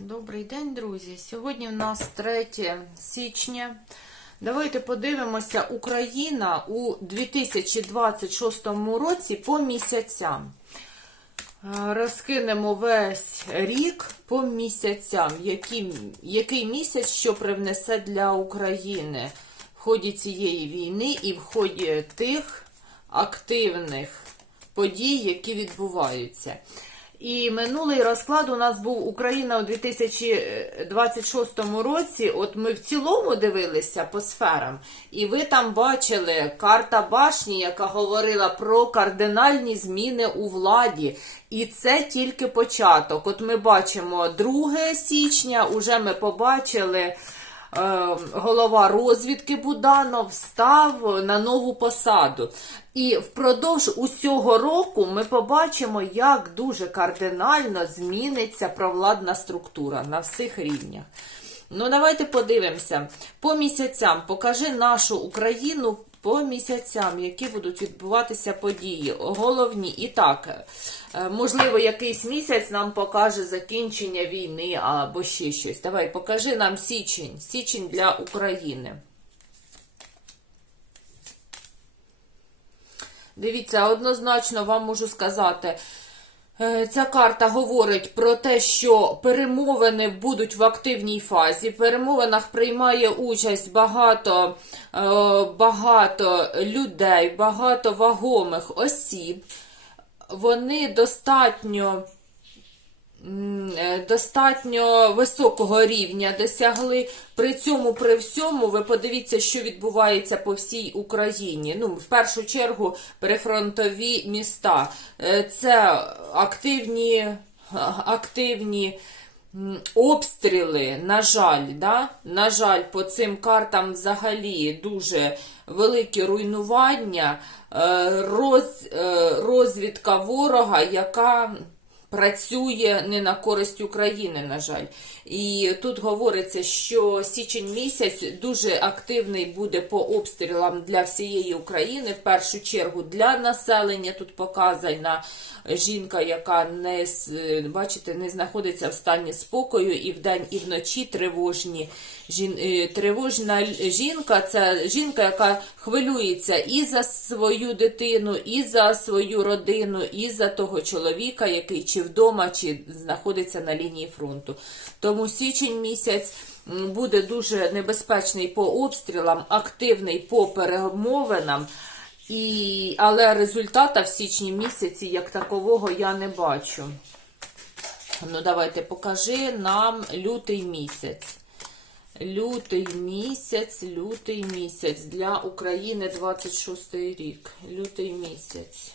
Добрий день, друзі. Сьогодні в нас 3 січня. Давайте подивимося Україна у 2026 році по місяцям. Е, Розкинемо весь рік по місяцям, який, який місяць що привнесе для України в ході цієї війни і в ході тих активних подій, які відбуваються. І минулий розклад у нас був Україна у 2026 році. От ми в цілому дивилися по сферам, і ви там бачили карта башні, яка говорила про кардинальні зміни у владі. І це тільки початок. От ми бачимо 2 січня, уже ми побачили. Е, голова розвідки Буданов став на нову посаду. І впродовж усього року ми побачимо, як дуже кардинально зміниться провладна структура на всіх рівнях. Ну, давайте подивимося. По місяцям покажи нашу Україну по місяцям, які будуть відбуватися події. Головні. І так, е, можливо, якийсь місяць нам покаже закінчення війни або ще щось. Давай, покажи нам січень. Січень для України. Дивіться, однозначно вам можу сказати. Е, Ця карта говорить про те, що перемовини будуть в активній фазі. В перемовинах приймає участь багато, е, багато людей, багато вагомих осіб. Вони достатньо достатньо високого рівня досягли. При цьому, при всьому, ви подивіться, що відбувається по всій Україні. Ну, в першу чергу, прифронтові міста. Е, Це активні, активні обстріли, на жаль, да? на жаль, по цим картам взагалі дуже великі руйнування, е, роз, е, розвідка ворога, яка працює не на користь України, на жаль. І тут говориться, що січень місяць дуже активний буде по обстрілам для всієї України, в першу чергу для населення. Тут показана жінка, яка не бачите, не знаходиться в стані спокою і вдень, і вночі тривожні. Жін, е, тривожна жінка це жінка, яка хвилюється і за свою дитину, і за свою родину, і за того чоловіка, який чи вдома, чи знаходиться на лінії фронту. Тому січень місяць буде дуже небезпечний по обстрілам, активний по перемовинам. І, але результата в січні місяці як такового я не бачу. Ну, давайте покажи нам лютий місяць. Лютий місяць, лютий місяць для України 26 рік. Лютий місяць.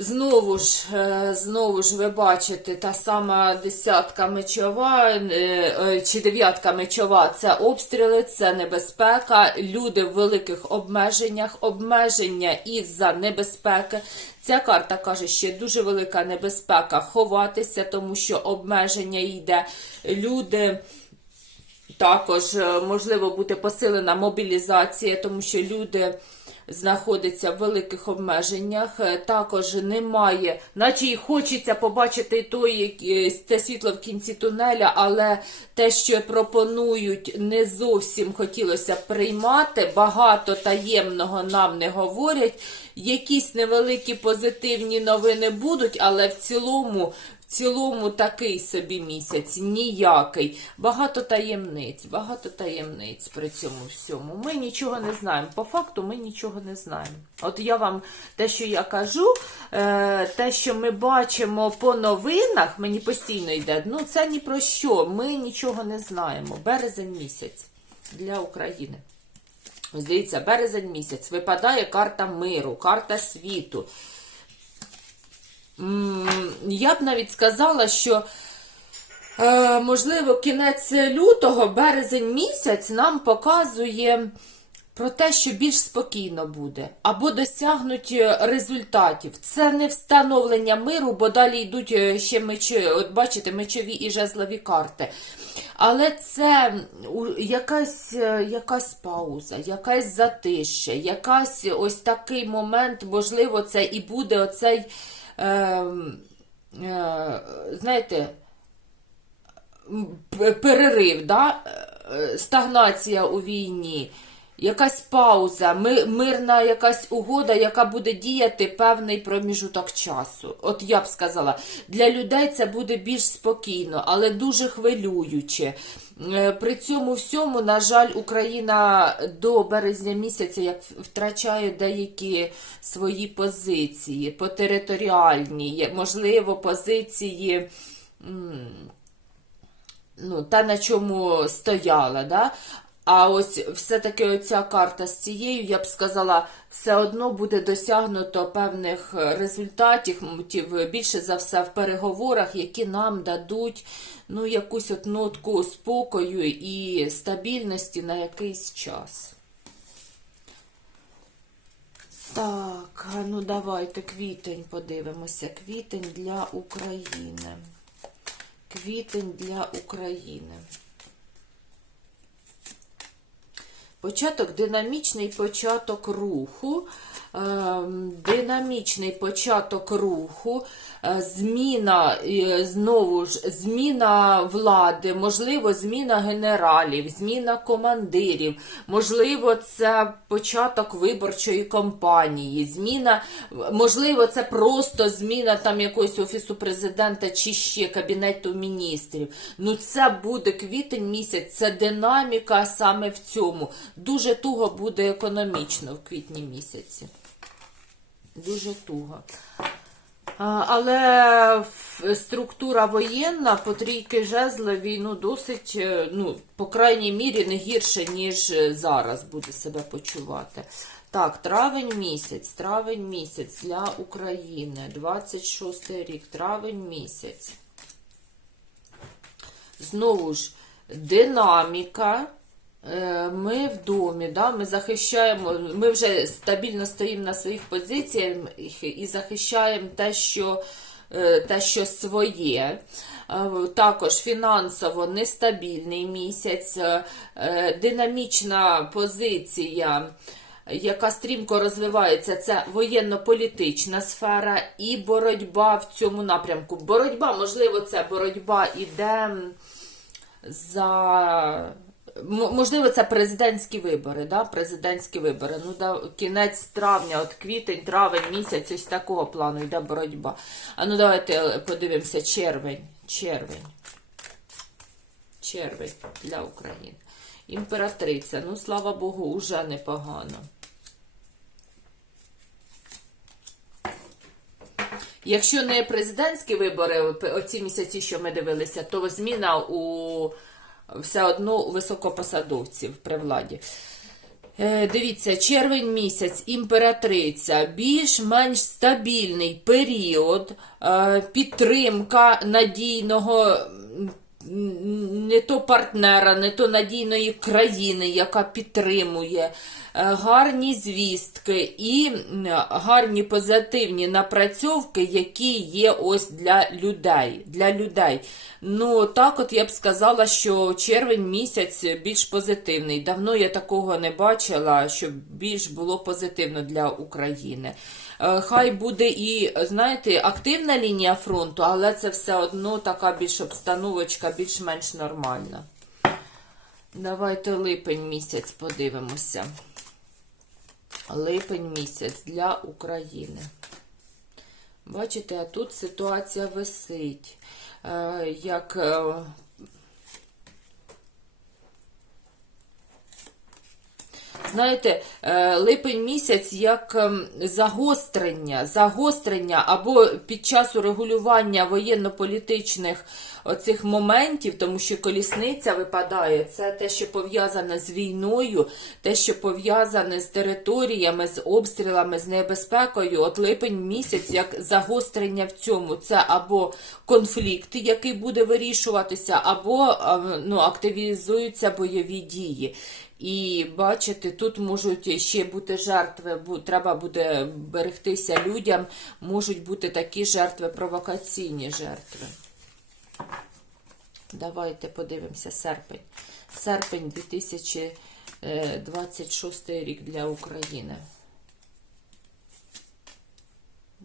Знову ж, е, знову ж ви бачите, та сама десятка мечова е, е, чи дев'ятка мечова це обстріли, це небезпека. Люди в великих обмеженнях, обмеження із-за небезпеки. Ця карта каже, що дуже велика небезпека ховатися, тому що обмеження йде. Люди. Також можливо бути посилена мобілізація, тому що люди знаходяться в великих обмеженнях. Е, Також немає, наче й хочеться побачити той, те світло в кінці тунеля, але те, що пропонують, не зовсім хотілося приймати. Багато таємного нам не говорять. Якісь невеликі позитивні новини будуть, але в цілому. Цілому такий собі місяць, ніякий. Багато таємниць, багато таємниць при цьому всьому. Ми нічого не знаємо. По факту ми нічого не знаємо. От я вам те, що я кажу, е, те, що ми бачимо по новинах, мені постійно йде. Ну це ні про що. Ми нічого не знаємо. Березень місяць для України. Ось березень місяць випадає карта миру, карта світу. Я б навіть сказала, що е, можливо кінець лютого, березень місяць нам показує про те, що більш спокійно буде, або досягнуть е, результатів. Це не встановлення миру, бо далі йдуть е, ще мечі, от бачите, мечові і жезлові карти. Але це якась, якась пауза, якась затища, якась ось такий момент, можливо, це і буде оцей ем, е, знаєте, перерив, да? е, стагнація у війні, якась пауза, ми- мирна якась угода, яка буде діяти певний проміжуток часу. От я б сказала, для людей це буде більш спокійно, але дуже хвилююче. Е, При цьому всьому, на жаль, Україна до березня місяця як втрачає деякі свої позиції, по територіальні, можливо, позиції ну, та на чому стояла, да? А ось все-таки оця карта з цією, я б сказала, все одно буде досягнуто певних результатів, більше за все в переговорах, які нам дадуть ну, якусь от нотку спокою і стабільності на якийсь час. Так, ну давайте квітень подивимося. Квітень для України. Квітень для України. Початок, динамічний початок руху, динамічний початок руху, е, зміна, знову ж, зміна влади, можливо, зміна генералів, зміна командирів, можливо, це початок виборчої кампанії, зміна, можливо, це просто зміна там якогось офісу президента чи ще кабінету міністрів. Ну, це буде квітень місяць, це динаміка саме в цьому. Дуже туго буде економічно в квітні місяці. Дуже туго. Але структура воєнна по трійки жезлові, ну, досить, е, ну, по крайній мірі, не гірше, ніж е, зараз буде себе почувати. Так, травень місяць, травень місяць для України, 26 рік, травень місяць. Знову ж, динаміка. Е, Ми в домі, да, ми захищаємо, ми вже стабільно стоїмо на своїх позиціях і захищаємо те, що, е, те, що своє. Е, Також фінансово нестабільний місяць, динамічна позиція. Яка стрімко розвивається, це воєнно-політична сфера і боротьба в цьому напрямку. Боротьба, можливо, це боротьба іде за. Можливо, це президентські вибори, да? президентські вибори. Ну, да, кінець травня, от квітень, травень, місяць, ось такого плану йде боротьба. А ну давайте подивимося, червень, червень. Червень для України. Імператриця, ну слава Богу, уже непогано. Якщо не президентські вибори, оці місяці, що ми дивилися, то зміна у все одно високопосадовців при владі. Е, Дивіться, червень місяць, імператриця, більш-менш стабільний період, е, підтримка надійного не то партнера, не то надійної країни, яка підтримує, е, гарні звістки і гарні позитивні напрацьовки, які є ось для людей. Для людей. Ну, так от я б сказала, що червень місяць більш позитивний. Давно я такого не бачила, щоб більш було позитивно для України. Е, Хай буде і, знаєте, активна лінія фронту, але це все одно така більш обстановочка, більш-менш нормальна. Давайте липень місяць подивимося. Липень місяць для України. Бачите, а тут ситуація висить. Е, Як Знаєте, е, липень місяць як ем, загострення, загострення або під час урегулювання воєнно-політичних оцих моментів, тому що колісниця випадає, це те, що пов'язане з війною, те, що пов'язане з територіями, з обстрілами, з небезпекою. От липень місяць як загострення в цьому. Це або конфлікт, який буде вирішуватися, або е, ну, активізуються бойові дії. І бачите, тут можуть ще бути жертви, треба буде берегтися людям, можуть бути такі жертви, провокаційні жертви. Давайте подивимося серпень. Серпень 2026 рік для України.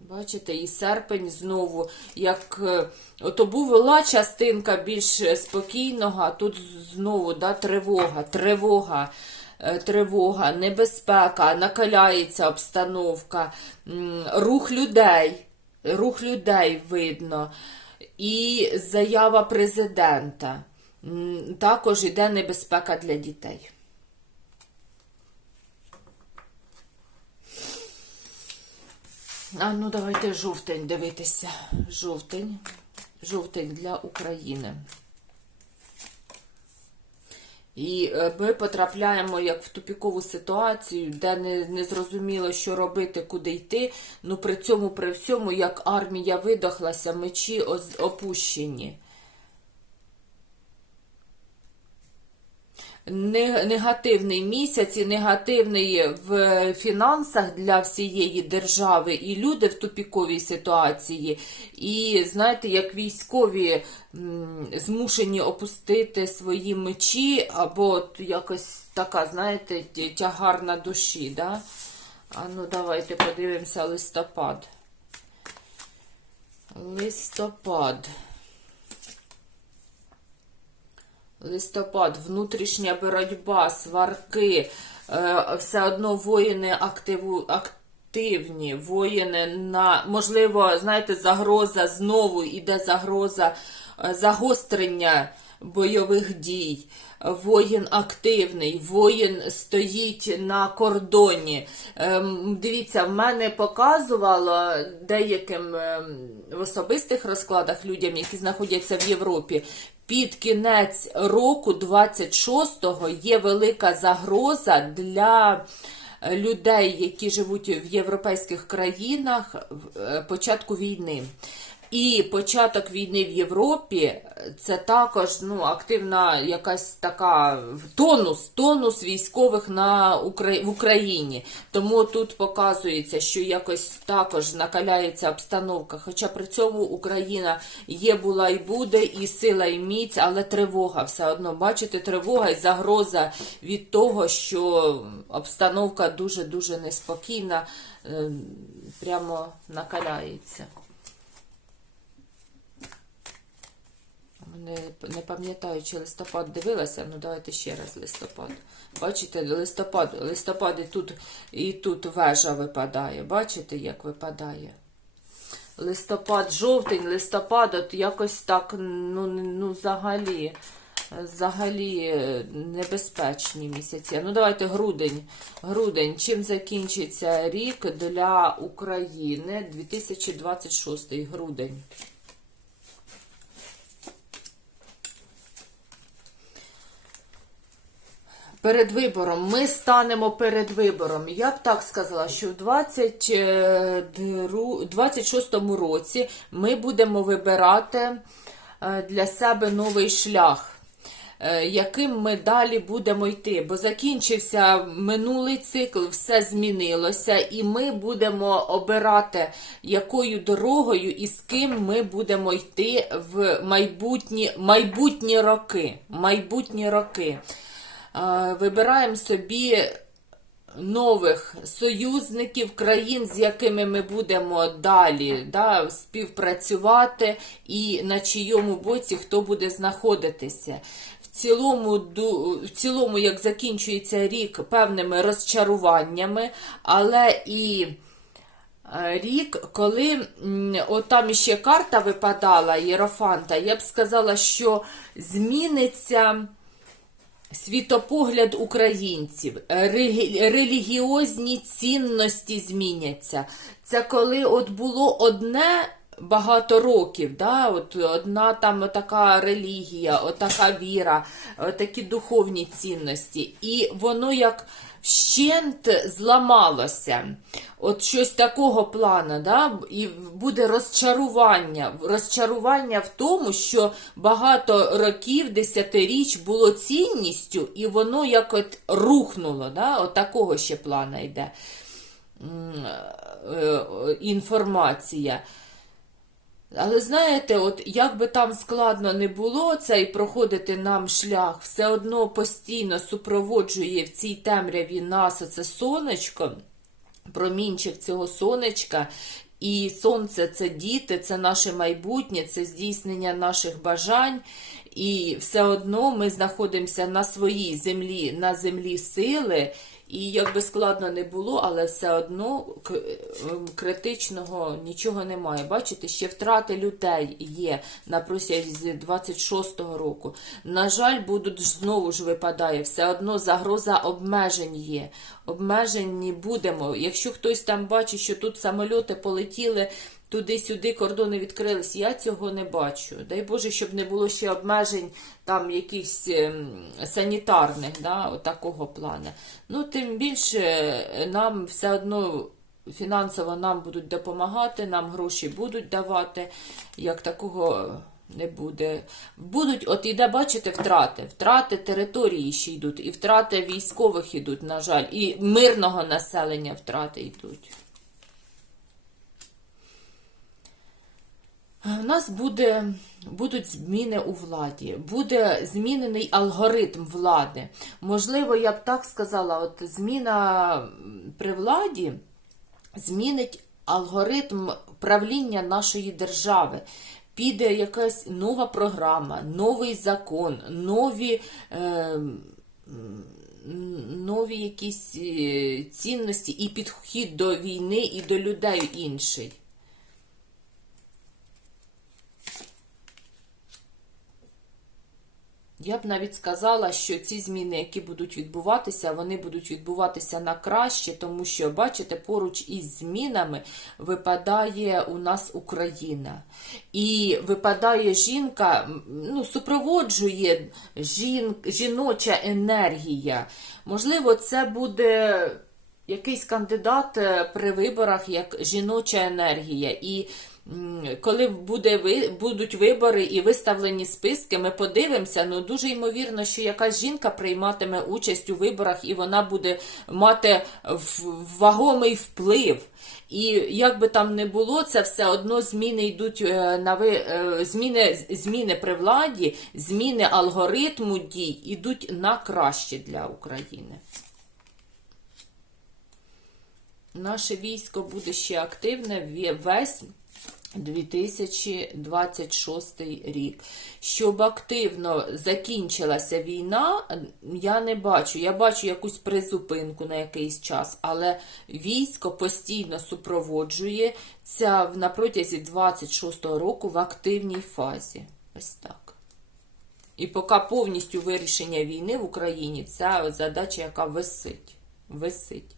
Бачите, і серпень знову, як е, ото була частинка більш спокійного, а тут знову да, тривога, тривога, е, тривога, небезпека, накаляється обстановка, рух людей, рух людей видно. І заява президента. Також йде небезпека для дітей. А ну давайте жовтень дивитися. Жовтень. Жовтень для України. І е, ми потрапляємо як в тупікову ситуацію, де не, не зрозуміло, що робити, куди йти. Ну при цьому, при всьому, як армія видохлася, мечі опущені. Негативний місяць і негативний в фінансах для всієї держави, і люди в тупіковій ситуації. І знаєте, як військові змушені опустити свої мечі, або якось така, знаєте, тягар на душі. Да? А ну давайте подивимося листопад. Листопад. Листопад, внутрішня боротьба, сварки, е, все одно воїни активу, активні, воїни на, можливо, знаєте, загроза, знову іде загроза е, загострення бойових дій. Воїн активний, воїн стоїть на кордоні. Ем, Дивіться, в мене показувало деяким ем, в особистих розкладах людям, які знаходяться в Європі, під кінець року 26-го є велика загроза для людей, які живуть в європейських країнах, в- е, початку війни. І початок війни в Європі це також ну, активна якась така тонус, тонус військових на Укра... в Україні. Тому тут показується, що якось також накаляється обстановка. Хоча при цьому Україна є, була і буде, і сила, і міць, але тривога все одно. Бачите, тривога і загроза від того, що обстановка дуже-дуже неспокійна, е, прямо накаляється. Не, не пам'ятаю, чи листопад дивилася, ну давайте ще раз листопад. Бачите, листопад, листопад і тут, і тут вежа випадає. Бачите, як випадає? Листопад, жовтень, листопад, от якось так, ну, ну взагалі, взагалі небезпечні місяці. Ну, давайте грудень. Грудень. Чим закінчиться рік для України 2026 грудень? Перед вибором. Ми станемо перед вибором. Я б так сказала, що в 2026 році ми будемо вибирати е, для себе новий шлях. е, Яким ми далі будемо йти? Бо закінчився минулий цикл, все змінилося, і ми будемо обирати, якою дорогою і з ким ми будемо йти в майбутні, майбутні роки. Майбутні роки. Вибираємо собі нових союзників, країн, з якими ми будемо далі да, співпрацювати, і на чийому боці хто буде знаходитися. В цілому, в цілому, як закінчується рік певними розчаруваннями, але і е, рік, коли от там іще карта випадала Єрофанта, я б сказала, що зміниться світопогляд українців, релігіозні цінності зміняться. Це коли от було одне багато років, да, от одна там така релігія, отака віра, такі духовні цінності. І воно як вщент зламалося. От щось такого плану, да? і буде розчарування. Розчарування в тому, що багато років, десятиріч було цінністю, і воно як от рухнуло. Да? От такого ще плана йде е, е, інформація. Але знаєте, от як би там складно не було цей проходити нам шлях, все одно постійно супроводжує в цій темряві нас оце сонечко, промінчик цього сонечка, І сонце це діти, це наше майбутнє, це здійснення наших бажань. І все одно ми знаходимося на своїй землі, на землі сили. І як би складно не було, але все одно ем, критичного нічого немає. Бачите, ще втрати людей є на протязі 26-го року. На жаль, будуть знову ж випадає, все одно загроза обмежень є. Обмежені будемо. Якщо хтось там бачить, що тут самольоти полетіли. Туди-сюди кордони відкрились, я цього не бачу. Дай Боже, щоб не було ще обмежень там якихось ем, санітарних, да, такого плану. Ну, тим більше е, нам все одно фінансово нам будуть допомагати, нам гроші будуть давати, як такого не буде. Будуть, от іде, бачите, втрати. Втрати території ще йдуть, і втрати військових йдуть, на жаль, і мирного населення втрати йдуть. У нас буде, будуть зміни у владі, буде змінений алгоритм влади. Можливо, я б так сказала, от зміна при владі змінить алгоритм правління нашої держави. Піде якась нова програма, новий закон, нові. Е, Нові якісь е, цінності і підхід до війни і до людей інший. Я б навіть сказала, що ці зміни, які будуть відбуватися, вони будуть відбуватися на краще, тому що, бачите, поруч із змінами випадає у нас Україна. І випадає жінка, ну, супроводжує жін, жіноча енергія. Можливо, це буде якийсь кандидат е, при виборах як жіноча енергія. І коли буде, будуть вибори і виставлені списки, ми подивимося, ну дуже ймовірно, що якась жінка прийматиме участь у виборах і вона буде мати вагомий вплив. І як би там не було, це все одно зміни йдуть е, на ви, е, зміни, зміни при владі, зміни алгоритму дій йдуть на краще для України. Наше військо буде ще активне весь 2026 рік. Щоб активно закінчилася війна, я не бачу. Я бачу якусь призупинку на якийсь час, але військо постійно супроводжується на протязі 26 року в активній фазі. Ось так. І поки повністю вирішення війни в Україні, це задача, яка висить. Висить.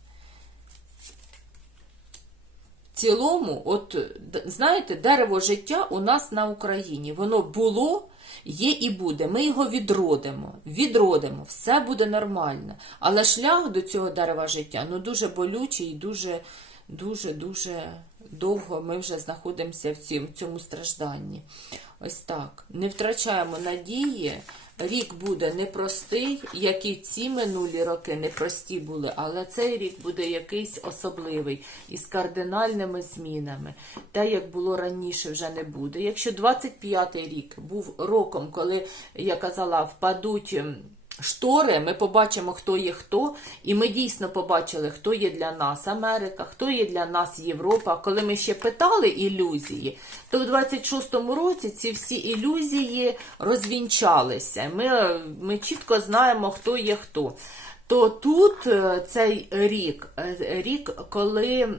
Цілому, от знаєте, дерево життя у нас на Україні. Воно було, є і буде. Ми його відродимо. Відродимо, все буде нормально. Але шлях до цього дерева життя ну дуже болючий і дуже, дуже, дуже довго ми вже знаходимося в цьому стражданні. Ось так. Не втрачаємо надії. Рік буде непростий, як і ці минулі роки непрості були, але цей рік буде якийсь особливий із кардинальними змінами. Те, як було раніше, вже не буде. Якщо 25-й рік був роком, коли я казала, впадуть. Штори, ми побачимо, хто є хто, і ми дійсно побачили, хто є для нас Америка, хто є для нас Європа. Коли ми ще питали ілюзії, то в 26-му році ці всі ілюзії розвінчалися. Ми, ми чітко знаємо, хто є хто. То тут е, цей рік, е, рік, коли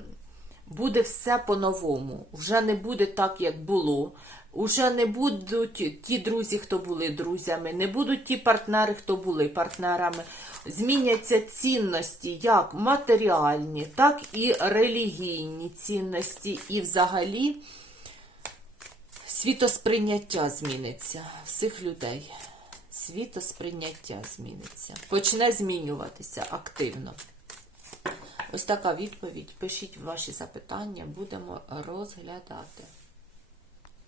буде все по-новому. Вже не буде так, як було. Уже не будуть ті друзі, хто були друзями, не будуть ті партнери, хто були партнерами. Зміняться цінності як матеріальні, так і релігійні цінності, і взагалі світосприйняття зміниться всіх людей. Світосприйняття зміниться. Почне змінюватися активно. Ось така відповідь. Пишіть ваші запитання, будемо розглядати.